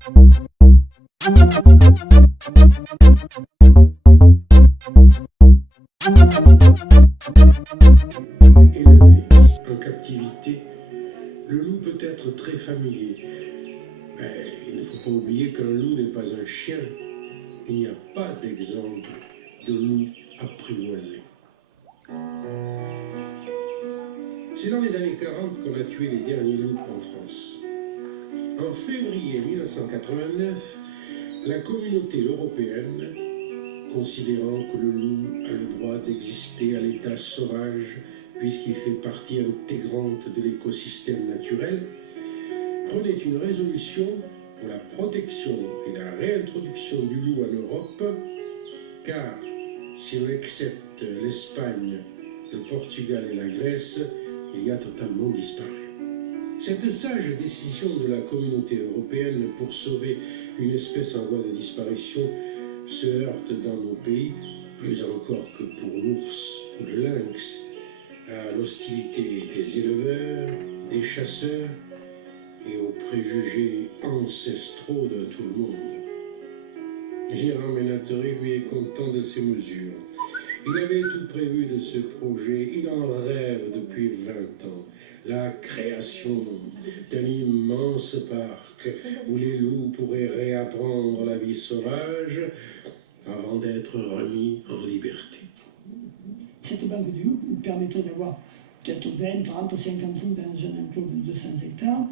Élevé en captivité, le loup peut être très familier. Mais il ne faut pas oublier qu'un loup n'est pas un chien. Il n'y a pas d'exemple de loup apprivoisé. C'est dans les années 40 qu'on a tué les derniers loups en France. En février 1989, la communauté européenne, considérant que le loup a le droit d'exister à l'état sauvage puisqu'il fait partie intégrante de l'écosystème naturel, prenait une résolution pour la protection et la réintroduction du loup en Europe, car si on accepte l'Espagne, le Portugal et la Grèce, il a totalement disparu. Cette sage décision de la communauté européenne pour sauver une espèce en voie de disparition se heurte dans nos pays, plus encore que pour l'ours ou le lynx, à l'hostilité des éleveurs, des chasseurs et aux préjugés ancestraux de tout le monde. Gérard Ménatori, lui, est content de ces mesures. Il avait tout prévu de ce projet, il en rêve depuis 20 ans. La création d'un immense parc où les loups pourraient réapprendre la vie sauvage avant d'être remis en liberté. Cette banque du loup nous permettrait d'avoir peut-être 20, 30, 50 loups dans un enclos de 200 hectares.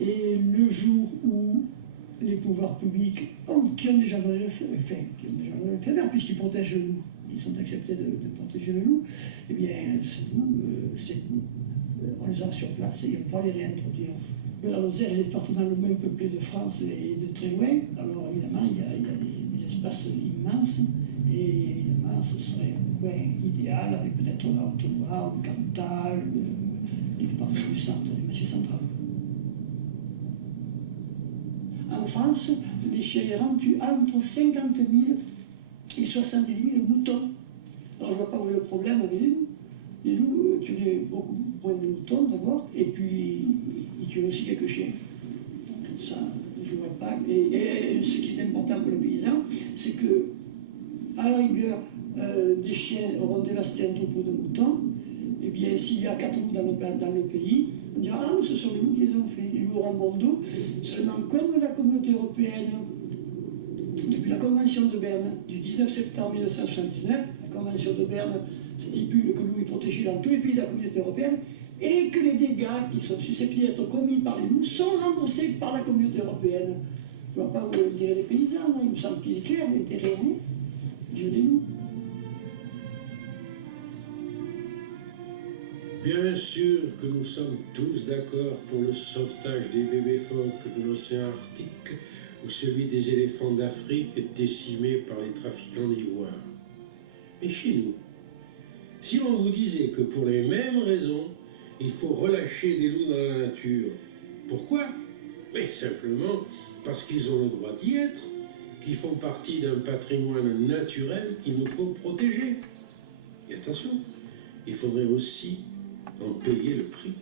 Et le jour où les pouvoirs publics, qui ont déjà donné le feu vert, puisqu'ils protègent le loup, ils ont accepté de protéger le loup, eh bien, on les a sur place et on va les réintroduire. La Lozère est le département le moins peuplé de France et de très loin, alors évidemment, il y a des espaces immenses, et évidemment, ce serait un coin idéal avec peut-être la Haute-Loire, le Cantal, les départements du centre, du Massif central. En France, les chiens errants tuent entre 50 000 et 70 000 moutons. Alors je ne vois pas où est le problème avec les loups. Les loups tueraient beaucoup moins de moutons d'abord, et puis ils tueraient aussi quelques chiens. Ça, je ne vois pas. Et ce qui est important pour les paysans, c'est que, à la rigueur, des chiens auront dévasté un troupeau de moutons. Et bien, s'il y a 4 loups dans le pays, on dira « Ah, mais ce sont les loups qui les ont fait ». Les loups auront bon dos. Seulement, comme la communauté européenne, depuis la Convention de Berne du 19 septembre 1979, la Convention de Berne stipule que le loup est protégé dans tous les pays de la communauté européenne et que les dégâts qui sont susceptibles d'être commis par les loups sont remboursés par la communauté européenne. Je ne vois pas où est l'intérêt des paysans, il me semble qu'il est clair, l'intérêt est Dieu des loups. Bien sûr que nous sommes tous d'accord pour le sauvetage des bébés phoques de l'océan Arctique ou celui des éléphants d'Afrique décimés par les trafiquants d'ivoire. Mais chez nous, si l'on vous disait que pour les mêmes raisons, il faut relâcher des loups dans la nature, pourquoi? Mais simplement parce qu'ils ont le droit d'y être, qu'ils font partie d'un patrimoine naturel qu'il nous faut protéger. Et attention, il faudrait aussi en payer le prix.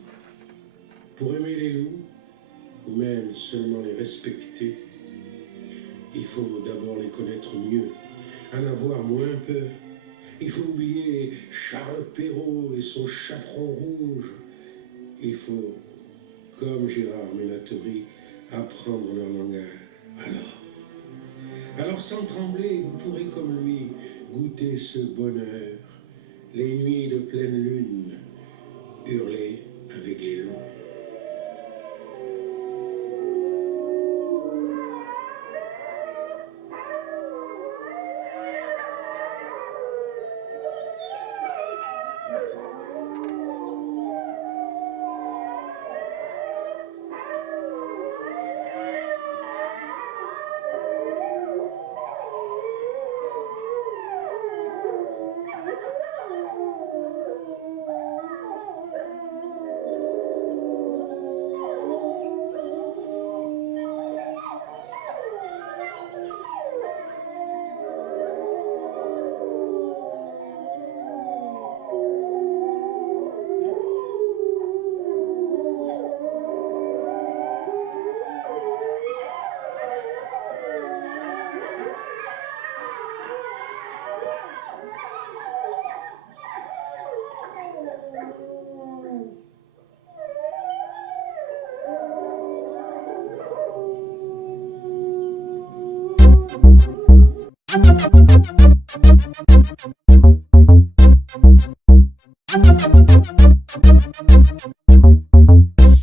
Pour aimer les loups, ou même seulement les respecter, il faut d'abord les connaître mieux, en avoir moins peur. Il faut oublier Charles Perrault et son chaperon rouge. Il faut, comme Gérard Ménatori, apprendre leur langage. Alors sans trembler, vous pourrez comme lui goûter ce bonheur, les nuits de pleine lune, hurler avec les loups. Thank you.